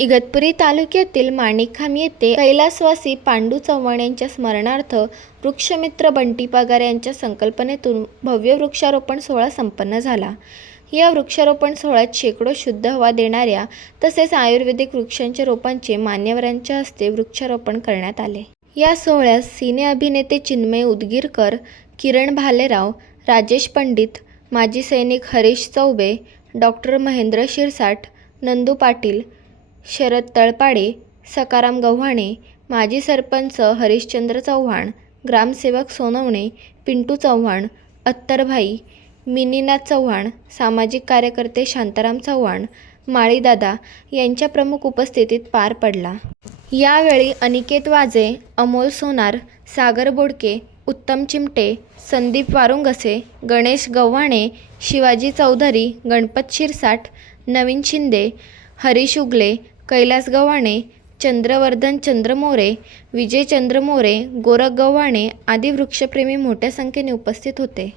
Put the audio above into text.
इगतपुरी तालुक्यातील माणिकखांब येथे कैलासवासी पांडू चव्हाण यांच्या स्मरणार्थ वृक्षमित्र बंटी पगार यांच्या संकल्पनेतून भव्य वृक्षारोपण सोहळा संपन्न झाला. या वृक्षारोपण सोहळ्यात शेकडो शुद्ध हवा देणाऱ्या तसेच आयुर्वेदिक वृक्षांच्या रोपांचे मान्यवरांच्या हस्ते वृक्षारोपण करण्यात आले. या सोहळ्यात सिने अभिनेते चिन्मय उदगीरकर किरण भालेराव राजेश पंडित माजी सैनिक हरीश चौबे डॉक्टर महेंद्र शिरसाट नंदू पाटील शरद तळपाडे सकाराम गव्हाणे माजी सरपंच हरिश्चंद्र चव्हाण ग्रामसेवक सोनवणे पिंटू चव्हाण अत्तरभाई मिनीनाथ चव्हाण सामाजिक कार्यकर्ते शांताराम चव्हाण माळीदादा यांच्या प्रमुख उपस्थितीत पार पडला. यावेळी अनिकेत वाजे अमोल सोनार सागर बोडके उत्तम चिमटे संदीप वारुंगसे गणेश गव्हाणे शिवाजी चौधरी गणपत शिरसाट नवीन शिंदे हरीश उगले कैलास गव्हाणे चंद्रवर्धन चंद्रमोरे विजय चंद्रमोरे गोरख गव्हाणे आदी वृक्षप्रेमी मोठ्या संख्येने उपस्थित होते.